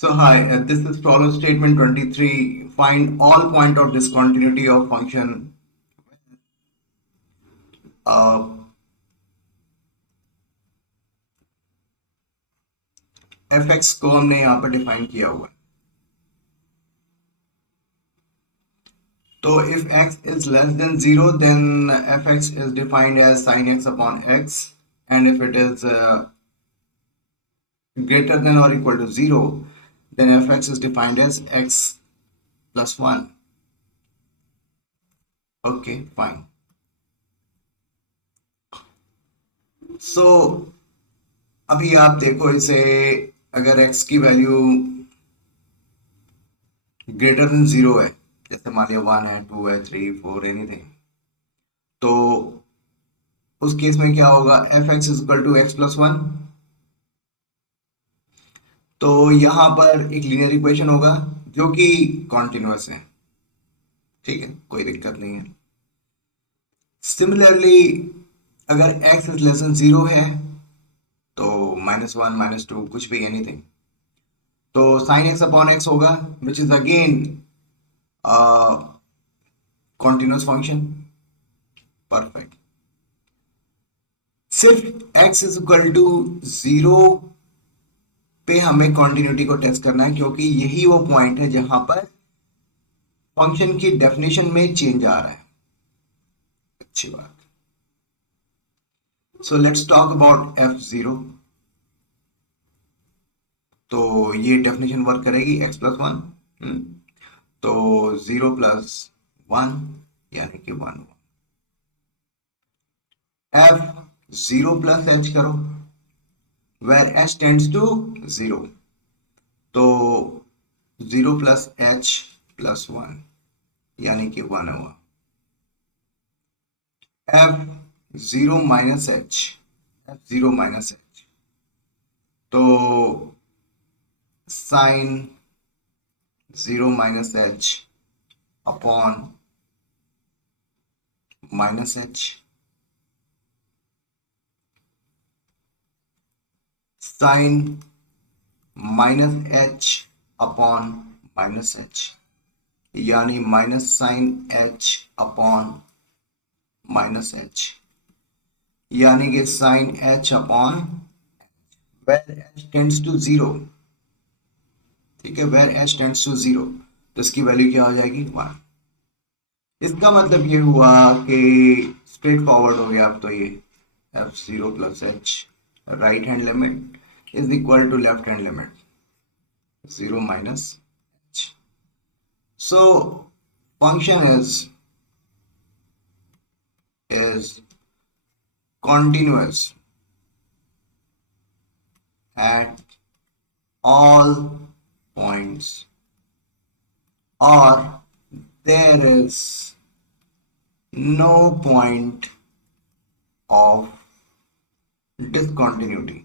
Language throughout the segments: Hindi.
So hi, this is problem statement 23. Find all point of discontinuity of function uh, fx को हमने यहाँ पर डिफाइन किया हुआ है. तो if x is less than 0 then fx is defined as sin x upon x, and if it is greater than or equal to 0 then fx is defined as x plus 1. Okay, fine. So अभी आप देखो इसे, अगर x की वैल्यू ग्रेटर देन 0 है, जैसे मान लिया 1 है, 2 है, 3, 4 एनीथिंग, तो उस केस में क्या होगा, F X is equal to X plus 1. तो यहां पर एक लीनियर इक्वेशन होगा जो कि कॉन्टिन्यूअस है. ठीक है, कोई दिक्कत नहीं है. सिमिलरली अगर x इज लेस देन 0 है तो -1 -2 कुछ भी एनीथिंग, तो साइन एक्स अपॉन एक्स होगा which is again continuous function. Perfect. सिर्फ x इज इक्वल टू 0 पे हमें कॉन्टिन्यूटी को टेस्ट करना है, क्योंकि यही वो पॉइंट है जहां पर फंक्शन की डेफिनेशन में चेंज आ रहा है. अच्छी बात. So let's talk about f0. तो ये डेफिनेशन वर्क करेगी x प्लस 1. तो 0 प्लस 1 यानी कि 1. f0 प्लस h करो where h tends to 0. तो 0 प्लस h प्लस 1 यानी कि 1 हुआ. f0 minus h, f0 minus h, तो sine 0 minus h upon minus h, sine minus h upon minus h, यानी minus sine h upon minus h, यानी कि sine h upon where h tends to 0. ठीक है, where h tends to 0, तो इसकी वैल्यू क्या हो जाएगी 1. इसका मतलब ये हुआ कि स्ट्रेट फॉरवर्ड हो गया. अब तो ये f0 plus h right hand limit is equal to left hand limit 0 minus h. So function is continuous at all points, or there is no point of discontinuity.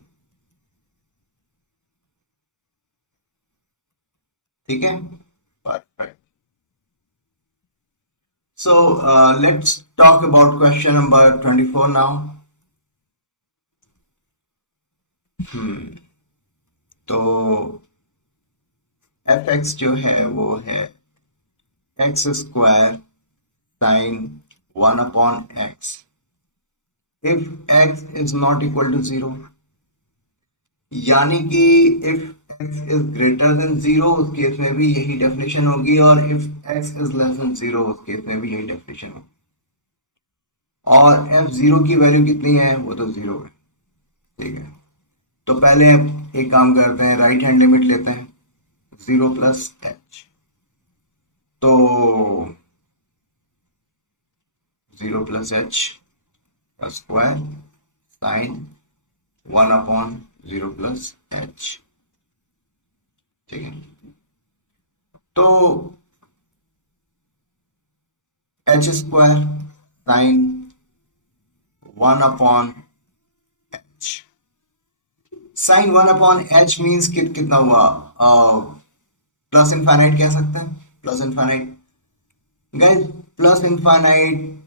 ठीक है, perfect. So let's talk about question number 24 now. तो fx जो है वो है X square sine 1 upon X if X is not equal to 0, यानी कि if X is greater than 0 उस केस में भी यही डेफिनेशन होगी, और if X is less than 0 उस केस में भी यही डेफिनेशन होगी. और f0 की वैल्यू कितनी है, वो तो 0 है. ठीक है, तो पहले एक काम करते हैं, राइट हैंड लिमिट लेते हैं 0 प्लस h. तो 0 प्लस h का square sine 1 upon 0 plus h. ठीक है, तो h square sine 1 upon h, sine 1 upon h means कितना हुआ, प्लस इनफाइनाइट कह सकते हैं, plus infinite. Guys plus infinite,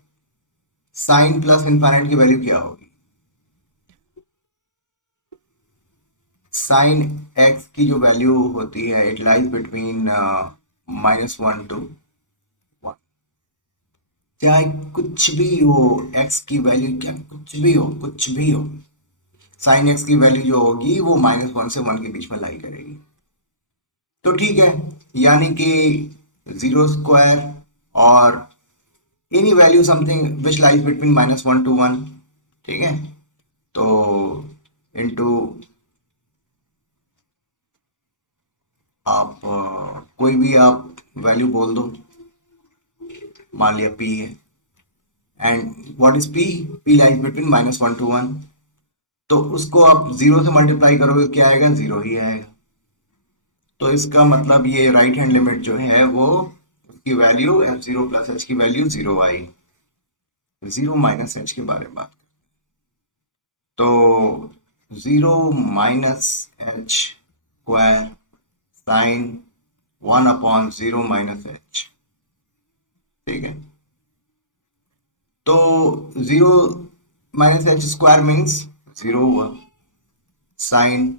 sine plus infinite की वैल्यू क्या होगी, साइन एक्स की जो वैल्यू होती है इट लाइज बिटवीन -1 to 1, चाहे कुछ भी हो, एक्स की वैल्यू क्या कुछ भी हो, कुछ भी हो, साइन एक्स की वैल्यू जो होगी वो -1 से 1 के बीच में लाई करेगी। तो ठीक है, यानी कि जीरो स्क्वायर और any value something which lies between -1 to 1, ठीक है, तो इनटू आप कोई भी आप वैल्यू बोल दो, मान लिया p है, and what is p lies between -1 to 1, तो उसको आप जीरो से मल्टीप्लाई करोगे क्या आएगा, जीरो ही आएगा। तो इसका मतलब ये राइट हैंड लिमिट जो है वो उसकी वैल्यू f0 प्लस एच की वैल्यू जीरो आई। जीरो माइनस एच के बारे में बात, तो zero minus H square sine 1/0 - h, ठीक है। तो zero minus H square means zero हुआ, साइन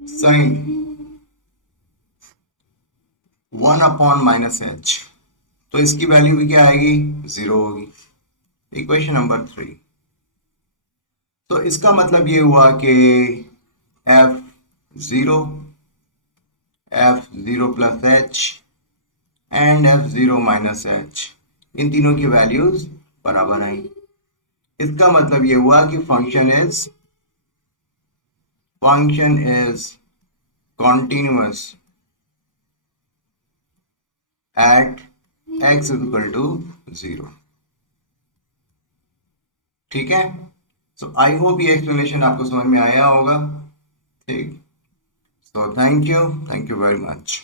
साइन 1/-h, तो इसकी वैल्यू भी क्या आएगी, जीरो होगी। Equation number 3। तो इसका मतलब ये हुआ कि f0, f0 plus h and f0 minus h, इन तीनों की वैल्यूज बराबर आई। इसका मतलब ये हुआ कि function is continuous at x equal to 0, ठीक है। सो आई होप ये एक्सप्लेनेशन आपको समझ में आया होगा, ठीक। So thank you very much.